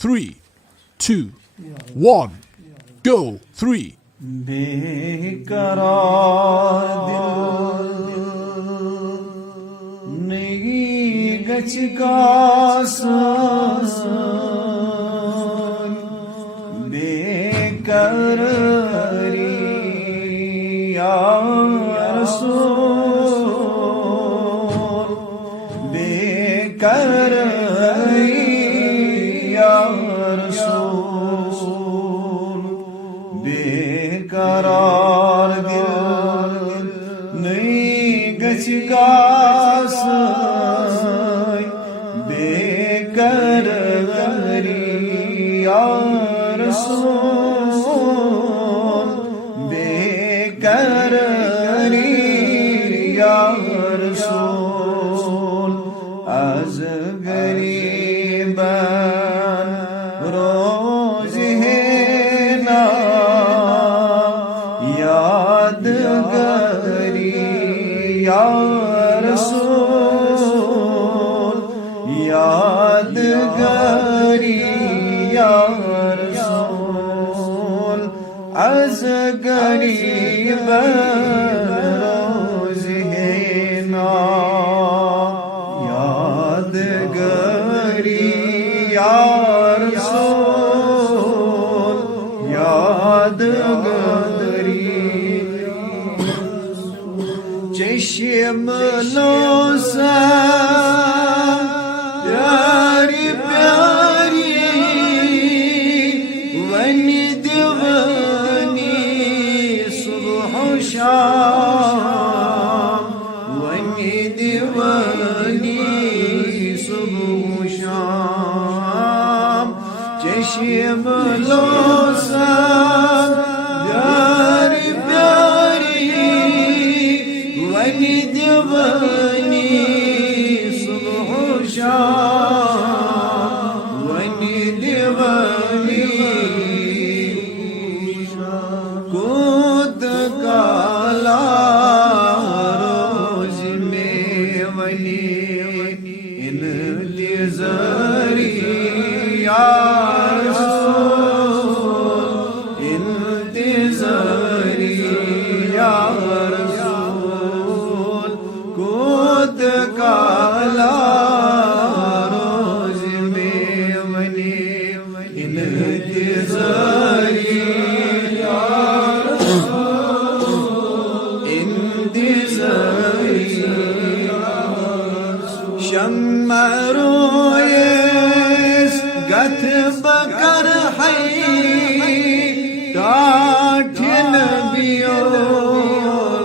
3, 2, 1, go. 3. बेकरार दिल नहीं गचका बेकरारी या रसूल बेकरारी या रसूल बेकरार दिल नहीं गचका बेकरारी या रसूल बेकरारी या रसूल आज गरीबन रोज है ना यादगारी या रसूल यादगारी या रसूल आज गरीबन रोज है ना यादगारी या रसूल यादगारी चश्म लोसा प्यारी प्यारी वनी दीवानी सुबह शाम वनी दीवानी सुबह शाम चश्म लोसा प्यारी प्यारी वनी दीवानी सुबह शाम वनी दीवानी कूद काला रोज में वली इंतज़ारी या रसूल इंतज़ारी या रसूल कूद काला रोज में वली इंतज़ारी या रसूल इंतज़ारी शम्मा रोयस गथ बकर है टाठ नबियो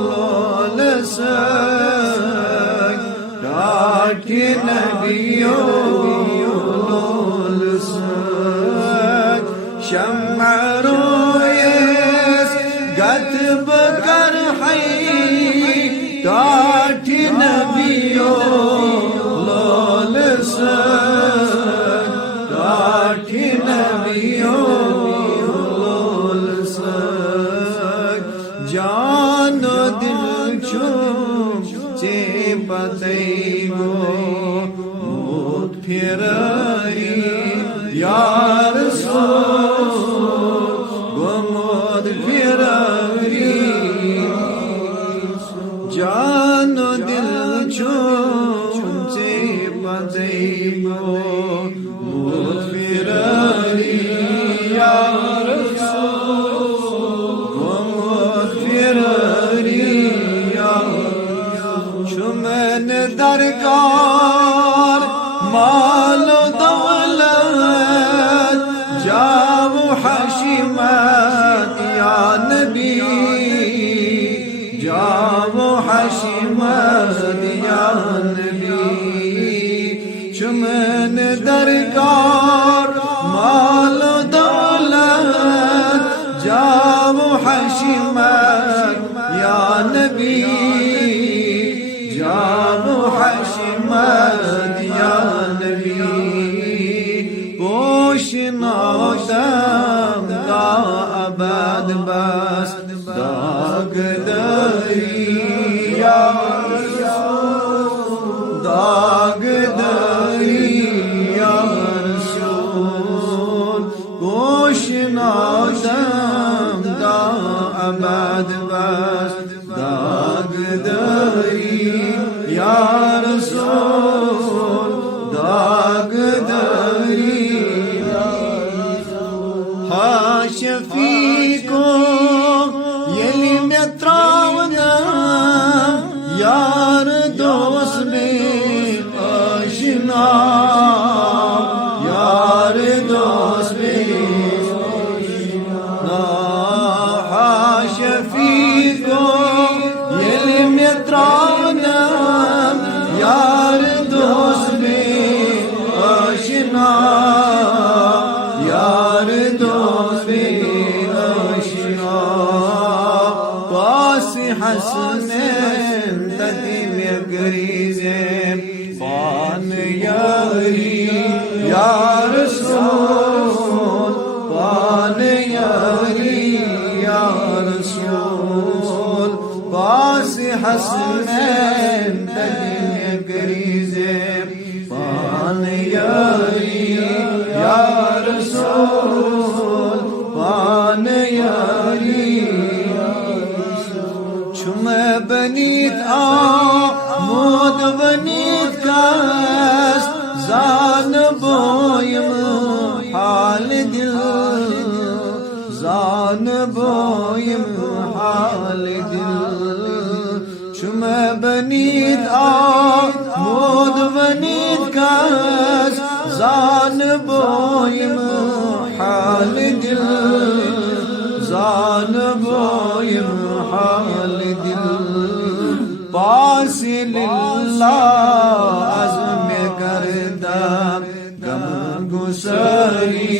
लोल सक टाठ नबियो लोल सक शम्मा रोयस गथ बकर है टाठ नबियो लोल सक टाठ नबियो लोल सक जान दिल छुम चे पते गो मोत फिराई या रसूल गो मोत फिराई जान दिल छुम चे पते गो मोत फिराई या रसूल गो मोत फिराई या छुमन दरकार माल दौलत जाओ हशीमत या नबी जाओ हशीमत या नबी चुमन दरकार माल दौलत जाओ हशीमत या नबी जाओ हशीमत या नबी पोषना दम का अबद बस दागदारी या रसूल दागदारी या रसूल शफीको यली में त्रावना यार दोस्त में आशना यार दोस्त में आशना शफीको यली में त्रावना यार दोस्त में आशना यार दोस्त में आशना पास हसनैन तदी में गरीज़े पान यारी या रसूल पान यारी या रसूल पास हसनैन तदी में गरीज़े पान यारी या रसूल पान यारी छुम बनीत मोद बनीत कास जान बोयम हाल दिल जान बोयम हाल दिल छुम बनीत मोद बनीत कास जान बोयम हाल दिल जान बोयम हाल दिल पास लिल्लाह अज़्म करदा गम गुसारी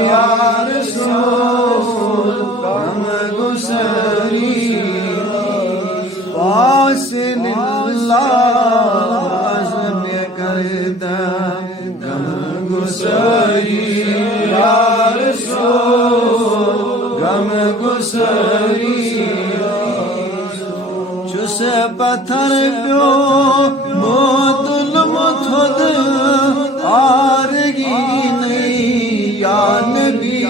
या रसूल गम गुसारी पास लिल्लाह अज़्म करदा गम गुसारी या रसूल गम गुसारी चुस पत्थर प्यो मोतुल मुथुद आरगी नहीं या नबी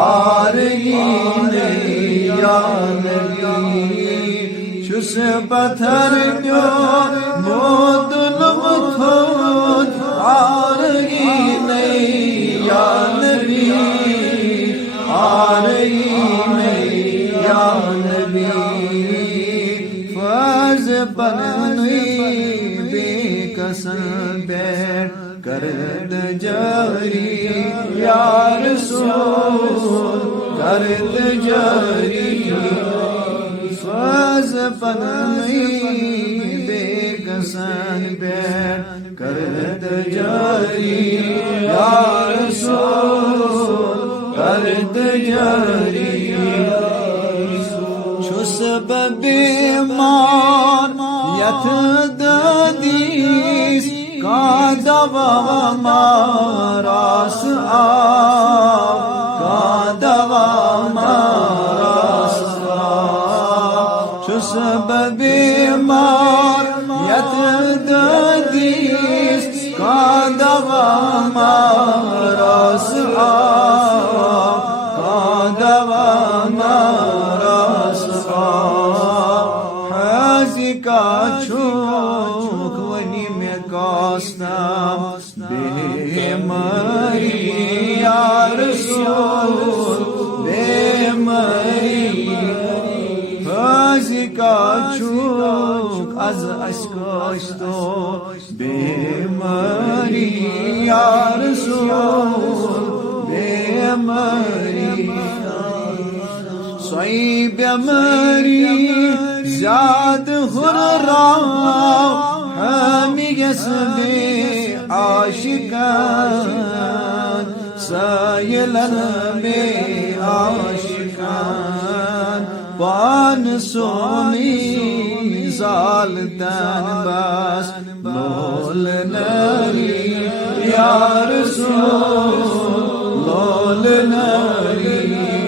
आरगी नहीं या नबी चुस पत्थर प्यो मोतुल मुथुद आरगी नहीं या नबी आरगी नहीं या नबी फर्ज बननी बेकसन बैठ करद जारी या रसूल करद जारी फर्ज बननी बेकसन बैठ करद जारी या रसूल करद जारी छुस बीमार यथ ददीस का दवा मारास आ का दवा मारास आ छुस बीमार यथ ददीस का दवा मारास आ का दवा का छोक वनी में कास्ता बेमारी या रसूल बेमारी फाजी का छोक az aşkışto बेमारी या रसूल बेमारी सोई बेमारी ज़्याद हुर्राव हमी यसबे आशिकान सायलन में आशिकान पान सोनी जालतन बस लोल नरी या रसूल लोल नरी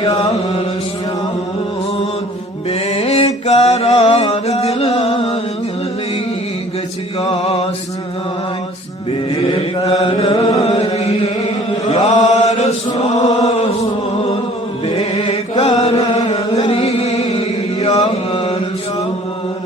या रसूल बेकरार दिल गच गासन बेकरारी या रसूल बेकरारी या रसूल